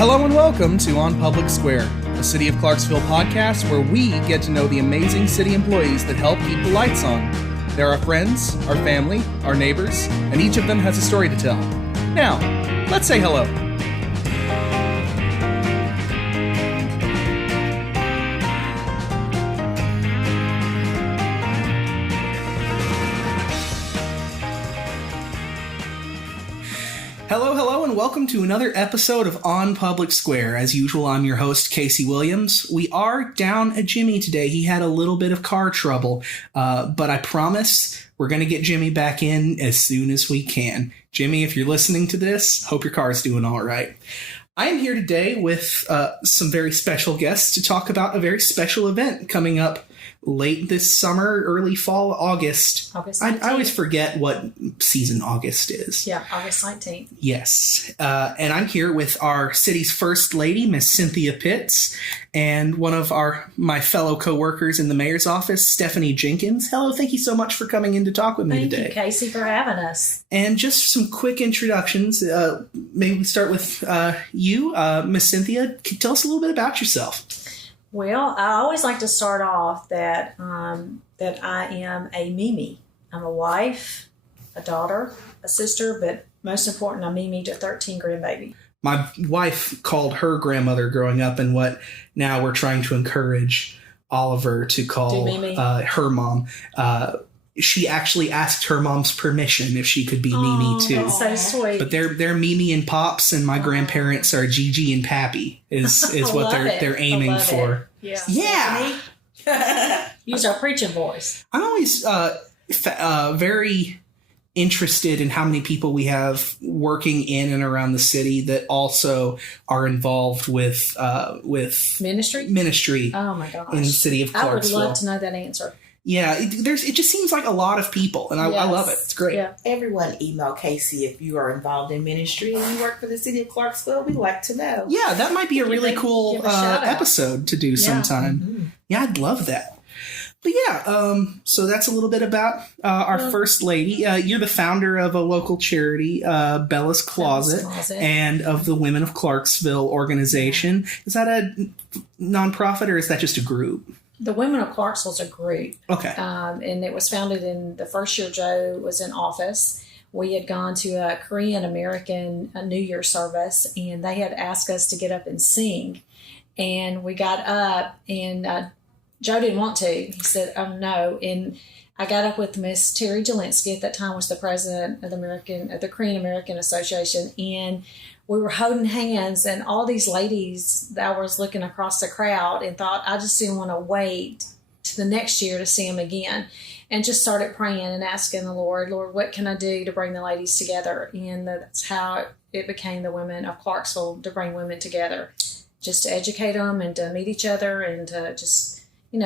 Hello and welcome to On Public Square, a City of Clarksville podcast where we get to know the amazing city employees that help keep the lights on. They're our friends, our family, our neighbors, and each of them has a story to tell. Now, let's say hello. Hello, and welcome to another episode of On Public Square. As usual, I'm your host, Casey Williams. We are down a Jimmy today. He had a little bit of car trouble, but I promise we're going to get Jimmy back in as soon as we can. Jimmy, if you're listening to this, hope your car is doing all right. I am here today with some very special guests to talk about a very special event coming up late this summer, early fall, August. August 19th. I always forget what season August is. Yeah, August 19th. Yes. And I'm here with our city's first lady, Miss Cynthia Pitts, and one of my fellow co-workers in the mayor's office, Stephanie Jenkins. Hello, thank you so much for coming in to talk with me today. Thank you, Casey, for having us. And just some quick introductions. Maybe we start with you, Miss Cynthia. Tell us a little bit about yourself. Well, I always like to start off that I am a Mimi. I'm a wife, a daughter, a sister, but most important, I'm Mimi to 13 grandbaby. My wife called her grandmother growing up, and what now we're trying to encourage Oliver to call her mom. She actually asked her mom's permission if she could be Mimi too. That's so sweet. But they're Mimi and Pops, and my grandparents are Gigi and Pappy is what they're aiming for. Yeah. Use our preaching voice. I'm always very interested in how many people we have working in and around the city that also are involved with ministry. Oh my gosh! In the city of Clarksville. I would love to know that answer. Yeah, it just seems like a lot of people, and I love it. It's great. Yeah. Everyone email Casey if you are involved in ministry and you work for the city of Clarksville. We'd like to know. Yeah, that might be a really cool episode to do sometime. Mm-hmm. Yeah, I'd love that. But yeah, so that's a little bit about our first lady. You're the founder of a local charity, Bella's Closet, and of the Women of Clarksville organization. Is that a nonprofit or is that just a group? The Women of Clarksville is a group. Okay. And it was founded in the first year Joe was in office. We had gone to a Korean-American New Year service, and they had asked us to get up and sing. And we got up, and Joe didn't want to. He said, oh, no. And I got up with Miss Terry Jelinski, at that time was the president of the Korean-American Association, and we were holding hands, and all these ladies that I was looking across the crowd and thought, I just didn't want to wait to the next year to see them again, and just started praying and asking the Lord, what can I do to bring the ladies together? And that's how it became the Women of Clarksville, to bring women together, just to educate them and to meet each other and to just,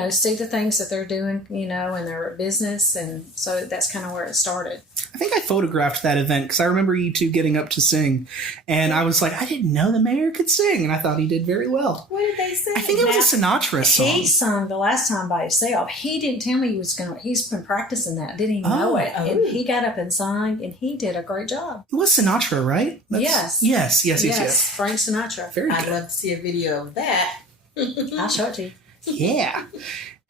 see the things that they're doing, in their business. And so that's kind of where it started. I think I photographed that event because I remember you two getting up to sing. And I was like, I didn't know the mayor could sing. And I thought he did very well. What did they sing? I think it was a Sinatra song. He sung the last time by himself. He didn't tell me he's been practicing that. Didn't even know it. And he got up and sang, and he did a great job. It was Sinatra, right? Yes. Yes. Frank Sinatra. Very good. I'd love to see a video of that. I'll show it to you. Yeah.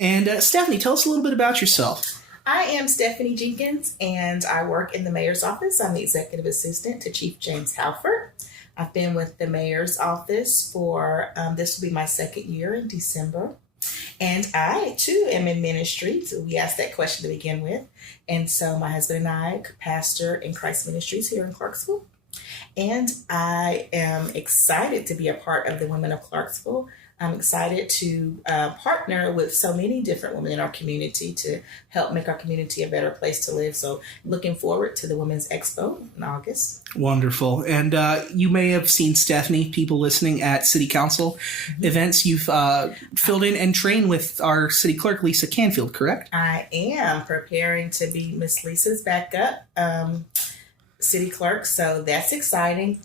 And Stephanie, tell us a little bit about yourself. I am Stephanie Jenkins, and I work in the mayor's office. I'm the executive assistant to Chief James Halford. I've been with the mayor's office for, this will be my second year in December. And I, too, am in ministry. So we asked that question to begin with. And so my husband and I pastor in Christ Ministries here in Clarksville. And I am excited to be a part of the Women of Clarksville. I'm excited to partner with so many different women in our community to help make our community a better place to live. So looking forward to the Women's Expo in August. Wonderful. And you may have seen Stephanie, people listening at City Council events. You've filled in and trained with our city clerk, Lisa Canfield, correct? I am preparing to be Miss Lisa's backup city clerk. So that's exciting.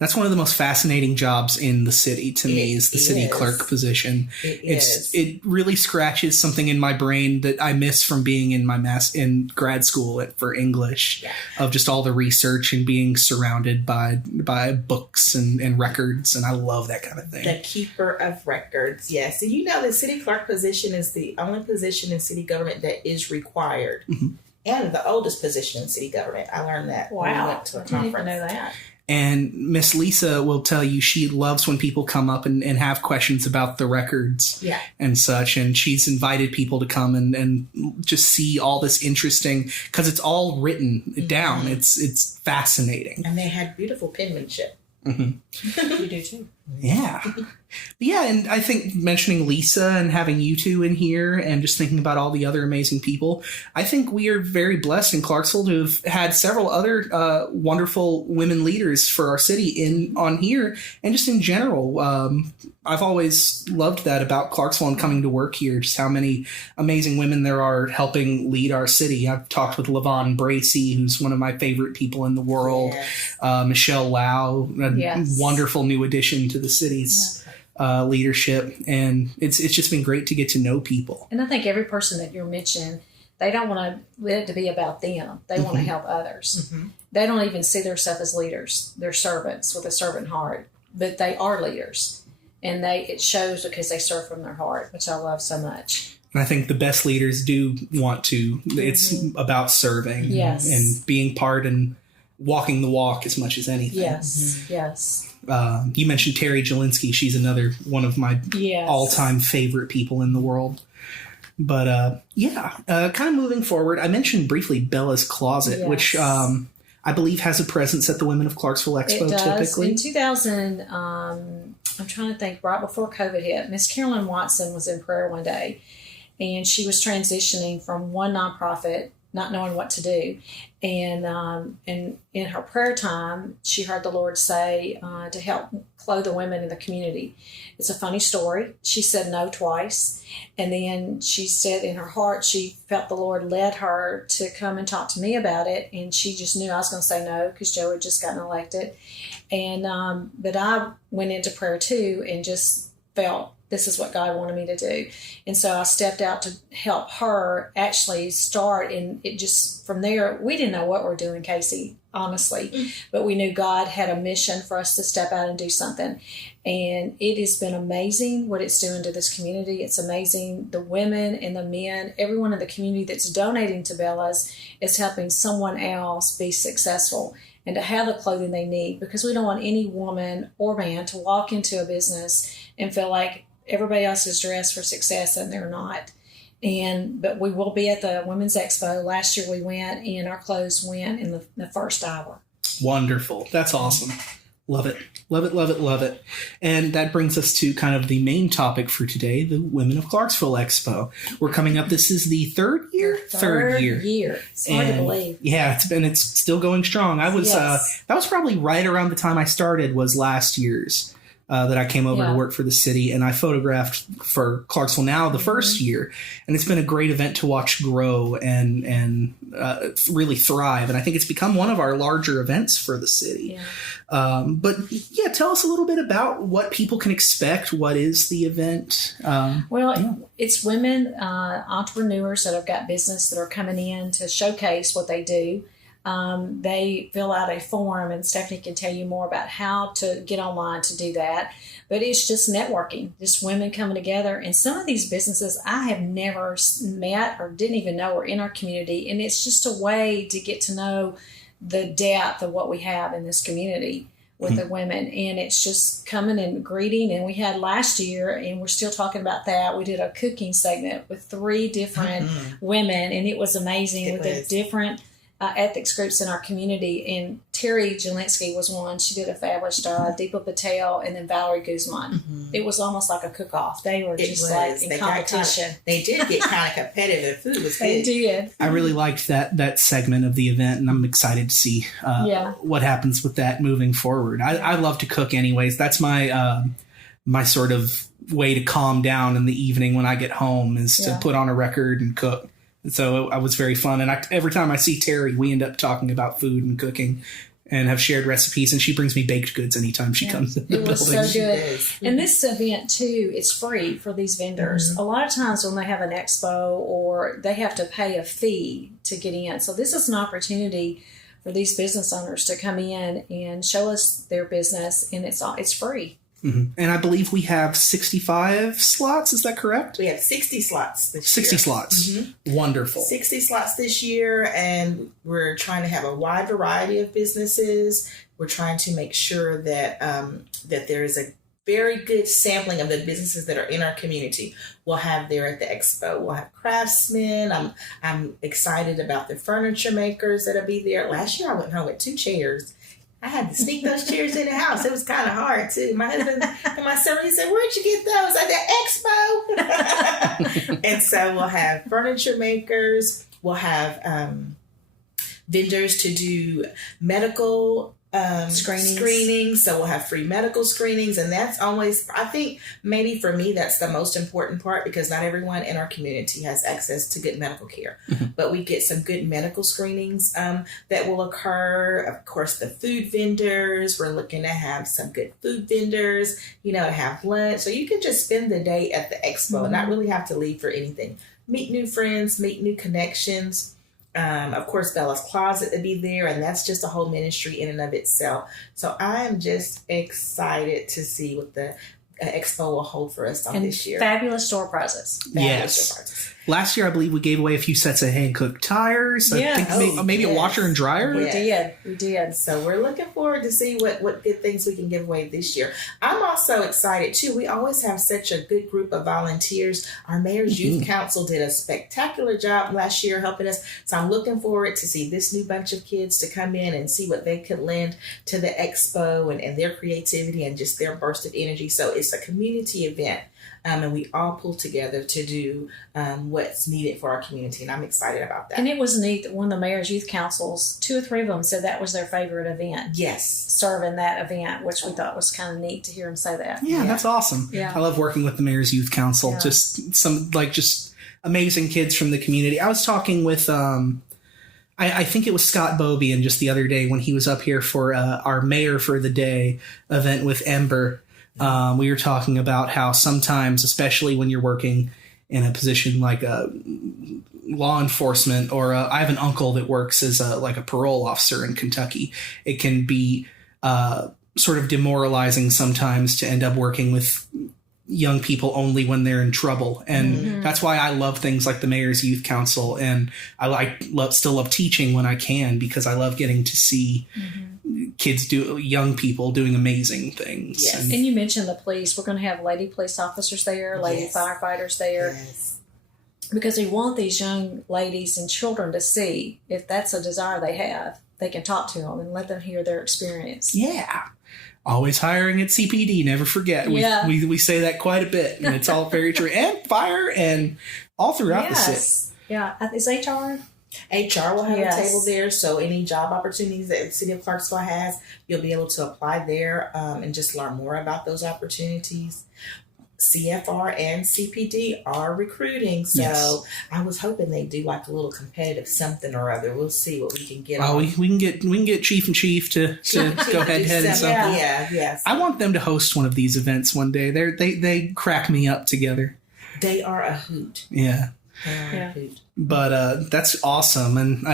That's one of the most fascinating jobs in the city to me is the city clerk position. It really scratches something in my brain that I miss from being in grad school for English, of just all the research and being surrounded by books and records. And I love that kind of thing. The keeper of records. Yes. And the city clerk position is the only position in city government that is required. Mm-hmm. And the oldest position in city government. I learned that when we went to a conference. I didn't even know that. And Miss Lisa will tell you she loves when people come up and have questions about the records and such. And she's invited people to come and just see all this interesting, because it's all written down. It's fascinating. And they had beautiful penmanship. Mm-hmm. You do too. Yeah. Yeah, and I think mentioning Lisa and having you two in here and just thinking about all the other amazing people, I think we are very blessed in Clarksville to have had several other wonderful women leaders for our city on here and just in general. I've always loved that about Clarksville and coming to work here, just how many amazing women there are helping lead our city. I've talked with LaVon Bracey, who's one of my favorite people in the world. Yes. Michelle Lau, a wonderful new addition to the city's leadership. And it's just been great to get to know people. And I think every person that you're mentioning, they don't want it to be about them. They want to help others. Mm-hmm. They don't even see themselves as leaders. They're servants with a servant heart, but they are leaders. And it shows because they serve from their heart, which I love so much. And I think the best leaders do want to. It's about serving and being part and walking the walk as much as anything. Yes, yes. You mentioned Terry Jelinski. She's another one of my all-time favorite people in the world. But kind of moving forward, I mentioned briefly Bella's Closet, which I believe has a presence at the Women of Clarksville Expo. It does. Typically. In 2000, I'm trying to think, right before COVID hit, Miss Carolyn Watson was in prayer one day, and she was transitioning from one nonprofit, not knowing what to do. And in her prayer time, she heard the Lord say to help clothe the women in the community. It's a funny story. She said no twice. And then she said in her heart, she felt the Lord led her to come and talk to me about it. And she just knew I was going to say no because Joe had just gotten elected. And but I went into prayer too and just felt this is what God wanted me to do. And so I stepped out to help her actually start. And it just, from there, we didn't know what we're doing, Casey, honestly. But we knew God had a mission for us to step out and do something. And it has been amazing what it's doing to this community. It's amazing. The women and the men, everyone in the community that's donating to Bella's is helping someone else be successful and to have the clothing they need, because we don't want any woman or man to walk into a business and feel like everybody else is dressed for success and they're not. But we will be at the Women's Expo. Last year we went and our clothes went in the first hour. Wonderful. That's awesome. Love it. Love it, love it, love it. And that brings us to kind of the main topic for today, the Women of Clarksville Expo. We're coming up. This is the third year? Third year. It's hard to believe. Yeah, it's still going strong. That was probably right around the time I started was last year's. That I came over to work for the city, and I photographed for Clarksville Now the first year, and it's been a great event to watch grow and really thrive. And I think it's become one of our larger events for the city. But tell us a little bit about what people can expect. What is the event? It's women entrepreneurs that have got business that are coming in to showcase what they do. They fill out a form, and Stephanie can tell you more about how to get online to do that. But it's just networking, just women coming together. And some of these businesses I have never met or didn't even know were in our community. And it's just a way to get to know the depth of what we have in this community with the women. And it's just coming and greeting. And we had last year, and we're still talking about that, we did a cooking segment with 3 different women, and it was amazing the different ethics groups in our community. And Terry Jelinski was one. She did a fabulous job. Deepa Patel, and then Valerie Guzman. It was almost like a cook-off. They were in competition. They did get kind of competitive. Food was good. They did. I really liked that segment of the event, and I'm excited to see what happens with that moving forward. I love to cook anyways. That's my my sort of way to calm down in the evening when I get home is to put on a record and cook. So it was very fun. And every time I see Terry, we end up talking about food and cooking. and have shared recipes. And she brings me baked goods anytime she comes in the It was building. so good. And this event, too, it's free for these vendors. A lot of times when they have an expo or they have to pay a fee to get in. So this is an opportunity for these business owners to come in and show us their business, and it's free. Mm-hmm. And I believe we have 65 slots. Is that correct? We have 60 slots this 60 year. slots. Mm-hmm. Wonderful. 60 slots this year, and we're trying to have a wide variety of businesses. We're trying to make sure that that there is a very good sampling of the businesses that are in our community. We'll have there at the expo. We'll have craftsmen. I'm excited about the furniture makers that'll be there. Last year I went home with 2 chairs. I had to sneak those chairs in the house. It was kind of hard, too. My husband and my son, he said, "Where'd you get those?" At the expo. And so we'll have furniture makers. We'll have vendors to do medical screenings. So we'll have free medical screenings. And that's always, I think, maybe for me, that's the most important part, because not everyone in our community has access to good medical care. But we get some good medical screenings that will occur. Of course, the food vendors, we're looking to have some good food vendors, to have lunch. So you can just spend the day at the expo and not really have to leave for anything. Meet new friends, meet new connections. Of course, Bella's Closet to be there, and that's just a whole ministry in and of itself. So I am just excited to see what the expo will hold for us this year. Fabulous store prizes. Yes. Last year, I believe we gave away a few sets of hand-cooked tires. I think maybe a washer and dryer. We did. So we're looking forward to see what good things we can give away this year. I'm also excited, too. We always have such a good group of volunteers. Our Mayor's Youth Council did a spectacular job last year helping us. So I'm looking forward to see this new bunch of kids to come in and see what they could lend to the expo and their creativity and just their burst of energy. So it's a community event. And we all pull together to do what's needed for our community. And I'm excited about that. And it was neat that one of the Mayor's Youth Councils, 2 or 3 of them said that was their favorite event. Yes. Serving that event, which we thought was kind of neat to hear them say that. Yeah, that's awesome. Yeah. I love working with the Mayor's Youth Council. Yeah. Just amazing kids from the community. I was talking with, I think it was Scott Bobian just the other day when he was up here for our Mayor for the Day event with Ember. We were talking about how sometimes, especially when you're working in a position like law enforcement, or I have an uncle that works as a parole officer in Kentucky, it can be sort of demoralizing sometimes to end up working with young people only when they're in trouble. And that's why I love things like the Mayor's Youth Council. And I still love teaching when I can, because I love getting to see young people doing amazing things. Yes. And you mentioned the police. We're going to have lady police officers there, lady firefighters there. Yes. Because we want these young ladies and children to see, if that's a desire they have, they can talk to them and let them hear their experience. Yeah. Always hiring at CPD. Never forget. We say that quite a bit, and it's all very true. And fire and all throughout the city. Yeah. Is HR? HR will have a table there, so any job opportunities that the City of Clarksville has, you'll be able to apply there and just learn more about those opportunities. CFR and CPD are recruiting, so I was hoping they'd do like a little competitive something or other. We'll see what we can get. We can get Chief and Chief to go head in something. Yes. I want them to host one of these events one day. They crack me up together. They are a hoot. Yeah. But that's awesome. And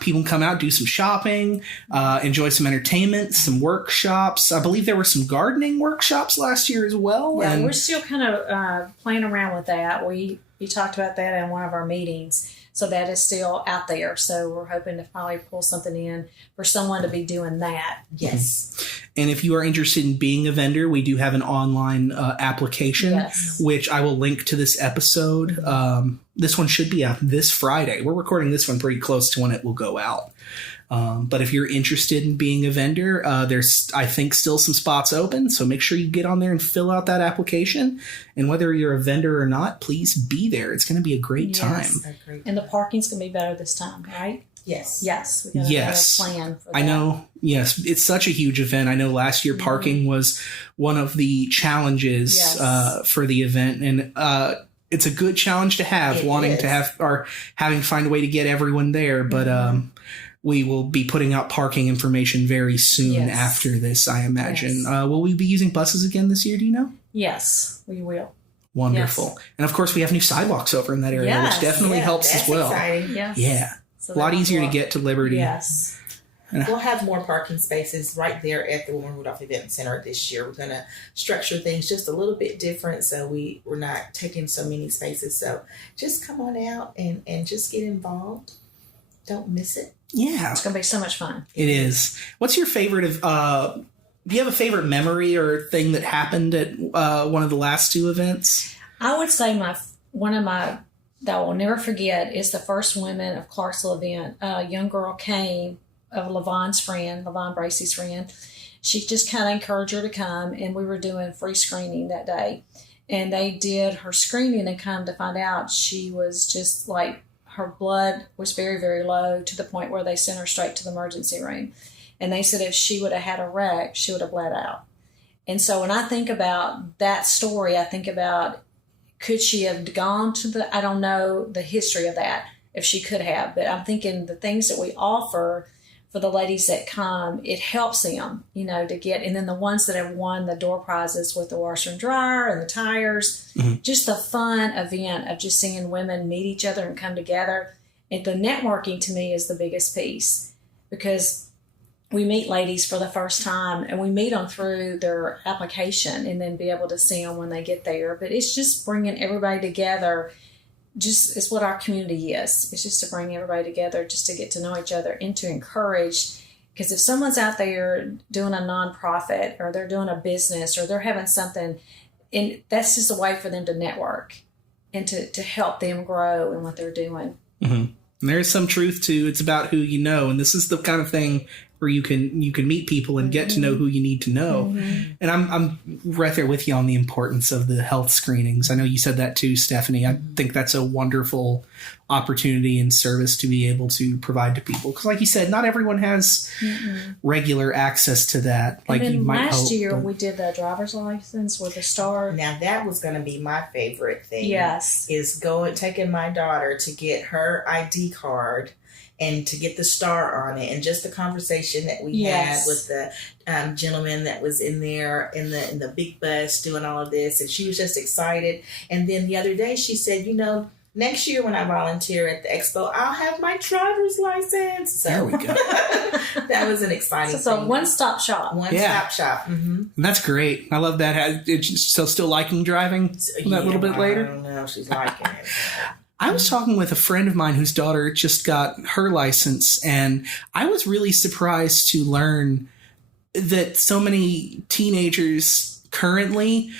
people can come out, do some shopping, enjoy some entertainment, some workshops. I believe there were some gardening workshops last year as well. Yeah, and we're still kind of playing around with that. We talked about that in one of our meetings. So that is still out there. So we're hoping to probably pull something in for someone to be doing that. Yes. And if you are interested in being a vendor, we do have an online application, which I will link to this episode. This one should be out this Friday. We're recording this one pretty close to when it will go out. But if you're interested in being a vendor, there's, I think, still some spots open. So make sure you get on there and fill out that application. And whether you're a vendor or not, please be there. It's going to be a great time. And the parking's going to be better this time, right? Yes. Yes. We got a plan for that. I know. Yes. It's such a huge event. I know last year parking was one of the challenges for the event. And it's a good challenge to have, having to find a way to get everyone there. But we will be putting out parking information very soon after this, I imagine. Will we be using buses again this year? Do you know? Yes, we will. Wonderful. Yes. And of course, we have new sidewalks over in that area, which definitely helps as well. Exciting. Yeah. So a lot easier to get to Liberty. Yes. We'll have more parking spaces right there at the Women Rudolph Event Center this year. We're going to structure things just a little bit different, so we're not taking so many spaces. So just come on out and just get involved. Don't miss it. Yeah. It's going to be so much fun. It is. What's your favorite of, do you have a favorite memory or thing that happened at one of the last two events? I would say one of my that I will never forget is the first Women of Clarksville event. A young girl came, of Levon Bracey's friend. She just kind of encouraged her to come, and we were doing free screening that day. And they did her screening, and come to find out she was just like, her blood was very, very low to the point where they sent her straight to the emergency room. And they said if she would have had a wreck, she would have bled out. And so when I think about that story, I think about, could she have gone to I don't know the history of that, if she could have, but I'm thinking the things that we offer for the ladies that come, it helps them, to get, and then the ones that have won the door prizes with the washer and dryer and the tires, just the fun event of just seeing women meet each other and come together. And the networking to me is the biggest piece, because we meet ladies for the first time and we meet them through their application and then be able to see them when they get there. But it's just bringing everybody together. Just it's what our community is. It's just to bring everybody together, just to get to know each other and to encourage. Because if someone's out there doing a nonprofit or they're doing a business or they're having something, and that's just a way for them to network and to help them grow in what they're doing. And there's some truth to it's about who you know, and this is the kind of thing where you can meet people and get to know who you need to know. And I'm right there with you on the importance of the health screenings. I know you said that too, Stephanie. I think that's a wonderful opportunity and service to be able to provide to people. Because like you said, not everyone has regular access to that. Like and then you might last hope, year we did the driver's license with a star. Now that was going to be my favorite thing. Yes. Is taking my daughter to get her ID card and to get the star on it, and just the conversation that we had with the gentleman that was in there in the big bus doing all of this, and she was just excited. And then the other day she said, next year when I volunteer at the expo, I'll have my driver's license. So there we go. That was an exciting thing. So one-stop shop. One-stop shop. That's great. I love that. So still liking driving a little bit later? I don't know. She's liking it. I was talking with a friend of mine whose daughter just got her license, and I was really surprised to learn that so many teenagers currently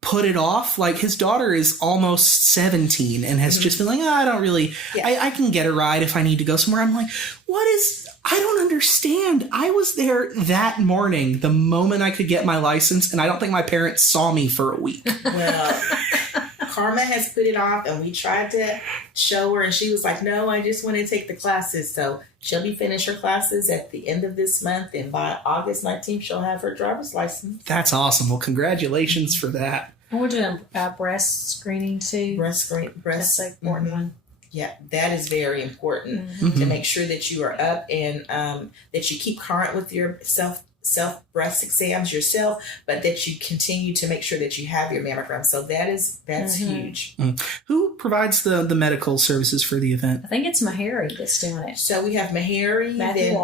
put it off. Like his daughter is almost 17 and has just been like, I don't really, I can get a ride if I need to go somewhere. I'm like, I don't understand. I was there that morning, the moment I could get my license, and I don't think my parents saw me for a week. Well, Karma has put it off, and we tried to show her, and she was like, no, I just want to take the classes. So she'll be finished her classes at the end of this month, and by August 19th, she'll have her driver's license. That's awesome. Well, congratulations for that. And we're doing breast screening too. That's an important one. Yeah, that is very important to make sure that you are up and that you keep current with your self breast exams yourself, but that you continue to make sure that you have your mammogram. So that's huge. Who provides the medical services for the event? I think it's Meharry that's doing it. So we have Meharry, Matthew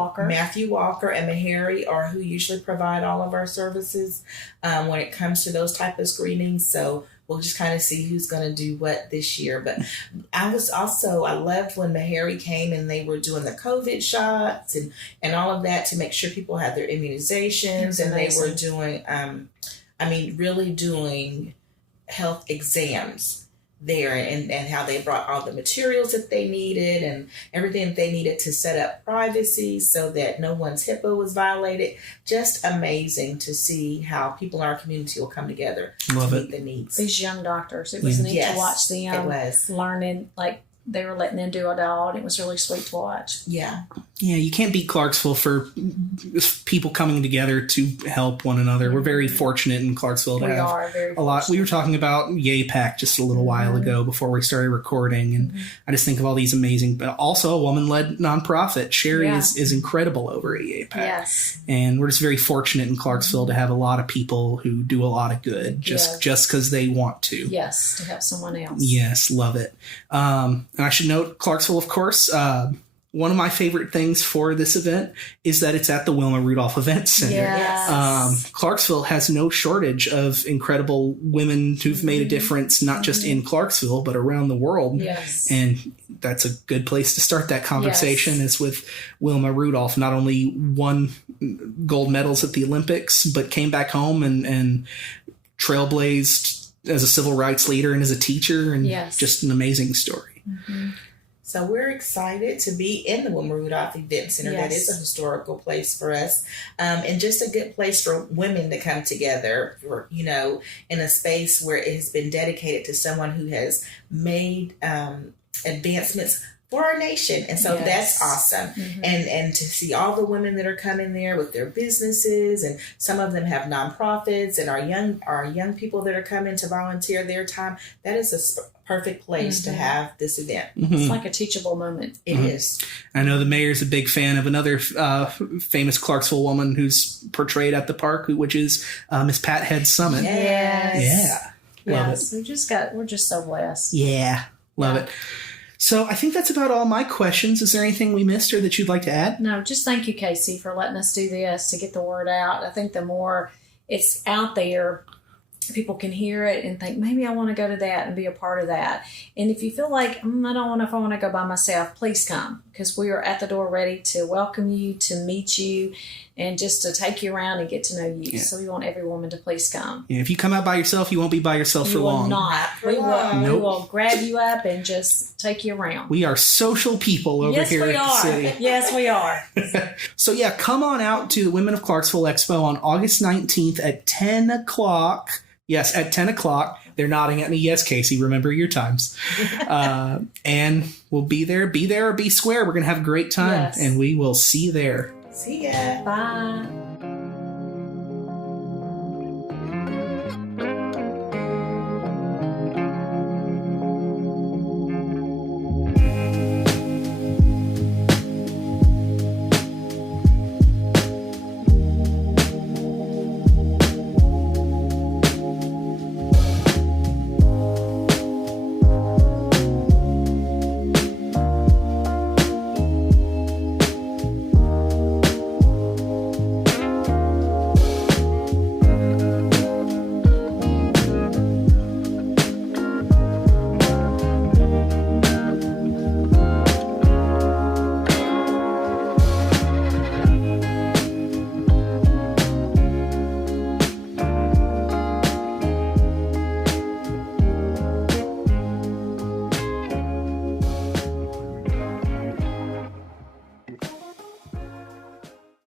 Walker, and Meharry are who usually provide all of our services when it comes to those type of screenings. So we'll just kind of see who's going to do what this year. But I loved when Meharry came and they were doing the COVID shots and all of that to make sure people had their immunizations. And they were doing, really doing health exams there and how they brought all the materials that they needed and everything that they needed to set up privacy so that no one's HIPAA was violated. Just amazing to see how people in our community will come together to meet the needs. These young doctors, it was neat to watch them it was. learning, like they were letting them do it all, and it was really sweet to watch. Yeah. Yeah, you can't beat Clarksville for people coming together to help one another. We're very fortunate in Clarksville to have a lot. We were talking about Yay Pack just a little while ago before we started recording, and I just think of all these amazing, but also a woman-led nonprofit. Sherry is incredible over at Yay Pack. Yes. And we're just very fortunate in Clarksville to have a lot of people who do a lot of good just because they want to. Yes, to have someone else. Yes, love it. And I should note, Clarksville, of course, one of my favorite things for this event is that it's at the Wilma Rudolph Event Center. Yes. Clarksville has no shortage of incredible women who've made a difference, not just in Clarksville, but around the world. Yes. And that's a good place to start that conversation is with Wilma Rudolph. Not only won gold medals at the Olympics, but came back home and trailblazed as a civil rights leader and as a teacher, and just an amazing story. Mm-hmm. So we're excited to be in the Women Rudolph Event Center. That is a historical place for us, and just a good place for women to come together, for, in a space where it has been dedicated to someone who has made advancements for our nation. And so that's awesome. Mm-hmm. And to see all the women that are coming there with their businesses, and some of them have nonprofits, and our young people that are coming to volunteer their time, that is a perfect place to have this event. Mm-hmm. It's like a teachable moment. It is. I know the mayor's a big fan of another famous Clarksville woman who's portrayed at the park, which is Miss Pat Head Summit. Yes. Yeah. Love it. We're just so blessed. Yeah. Love it. So I think that's about all my questions. Is there anything we missed or that you'd like to add? No, just thank you, Casey, for letting us do this to get the word out. I think the more it's out there, people can hear it and think, maybe I want to go to that and be a part of that. And if you feel like, I don't know if I want to go by myself, please come, because we are at the door ready to welcome you, to meet you, and just to take you around and get to know you. Yeah. So we want every woman to please come. Yeah, if you come out by yourself, you won't be by yourself for long. We will grab you up and just take you around. We are social people over here at the city. Yes, we are. So yeah, come on out to the Women of Clarksville Expo on August 19th at 10 o'clock. Yes, at 10 o'clock. They're nodding at me. Yes, Casey, remember your times. And we'll be there. Be there or be square. We're going to have a great time. Yes. And we will see you there. See ya. Bye.